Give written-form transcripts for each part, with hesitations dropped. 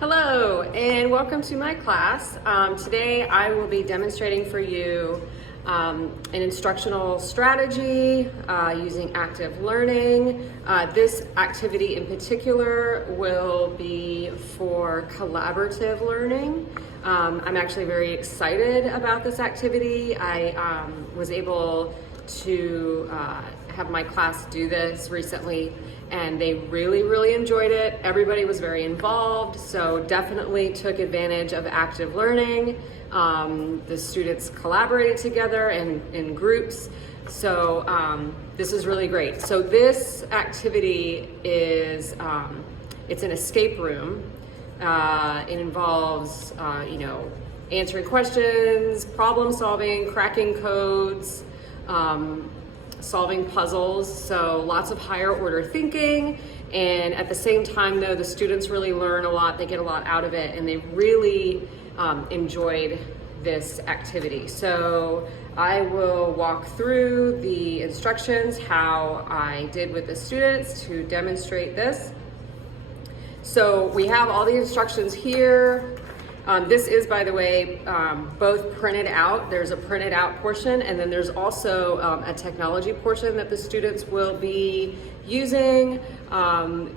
Hello and welcome to my class. Today I will be demonstrating for you an instructional strategy using active learning. This activity in particular will be for collaborative learning. I'm actually very excited about this activity. I was able to have my class do this recently and they really enjoyed it. Everybody was very involved, so definitely took advantage of active learning. The students collaborated together in groups, so this is really great. So this activity is, it's an escape room. It involves, answering questions, problem solving, cracking codes, solving puzzles, so lots of higher order thinking. And at the same time though, the students really learn a lot, they get a lot out of it, and they really enjoyed this activity. So I will walk through the instructions, how I did with the students to demonstrate this. So we have all the instructions here. This is, by the way, both printed out. There's a printed out portion, and then there's also a technology portion that the students will be using.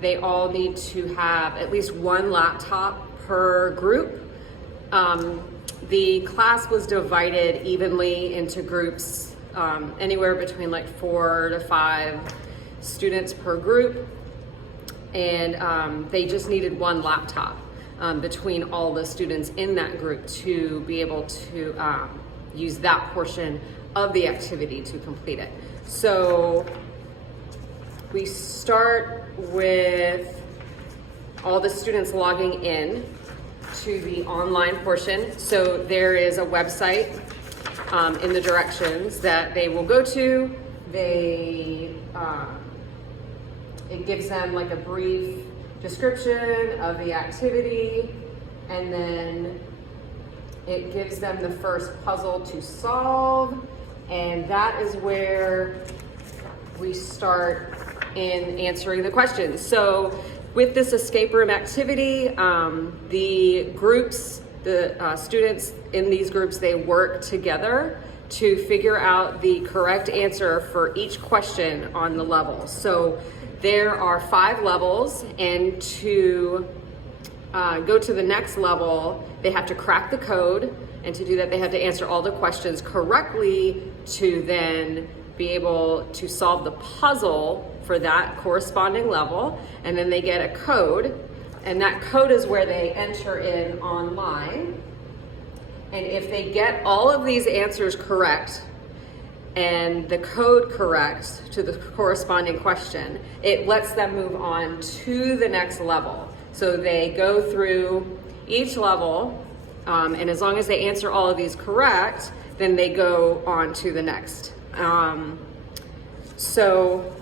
They all need to have at least one laptop per group. The class was divided evenly into groups, anywhere between like 4 to 5 students per group, and they just needed one laptop between all the students in that group to be able to use that portion of the activity to complete it. So we start with all the students logging in to the online portion. So there is a website in the directions that they will go to. It gives them like a brief description of the activity, and then it gives them the first puzzle to solve, and that is where we start in answering the questions. So with this escape room activity, the groups, the students in these groups, they work together to figure out the correct answer for each question on the level. So there are 5 levels, and to go to the next level, they have to crack the code, and to do that, they have to answer all the questions correctly to then be able to solve the puzzle for that corresponding level, and then they get a code, and that code is where they enter in online. And if they get all of these answers correct, and the code correct to the corresponding question, it lets them move on to the next level. So they go through each level, and as long as they answer all of these correct, then they go on to the next. So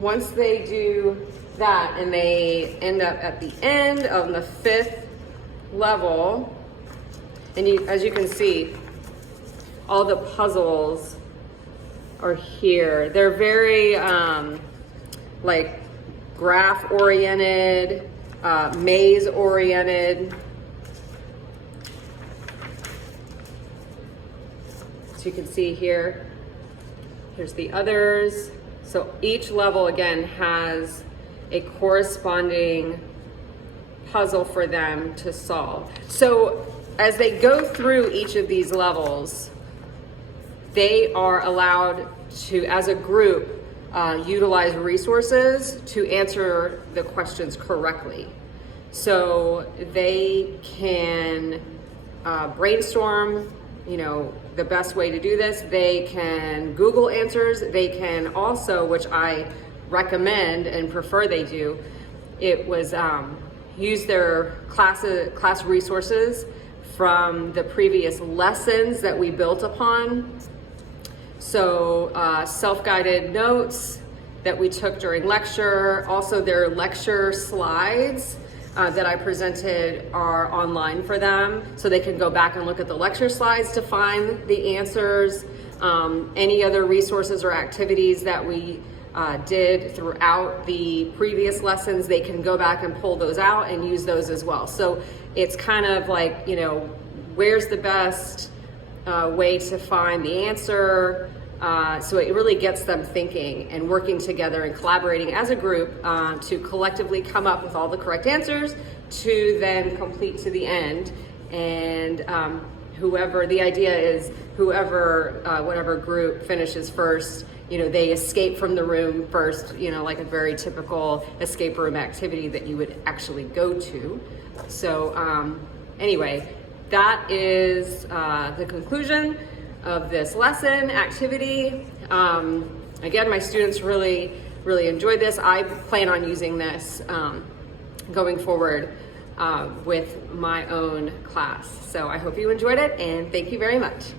once they do that and they end up at the end of the 5th level, and as you can see, all the puzzles are here. They're very like graph oriented, maze oriented. So you can see here, here's the others. So each level again has a corresponding puzzle for them to solve. So as they go through each of these levels, they are allowed to, as a group, utilize resources to answer the questions correctly. So they can brainstorm, the best way to do this. They can Google answers. They can also, which I recommend and prefer they do, use their class resources from the previous lessons that we built upon. So self-guided notes that we took during lecture, also their lecture slides that I presented are online for them, so they can go back and look at the lecture slides to find the answers. Any other resources or activities that we did throughout the previous lessons, they can go back and pull those out and use those as well. So it's kind of like, you know, where's the best way to find the answer? So it really gets them thinking and working together and collaborating as a group to collectively come up with all the correct answers to then complete to the end. And the idea is whatever group finishes first, you know, they escape from the room first, you know, like a very typical escape room activity that you would actually go to. So anyway, that is the conclusion of this lesson activity. Again, my students really enjoyed this. I plan on using this going forward with my own class. So I hope you enjoyed it, and thank you very much.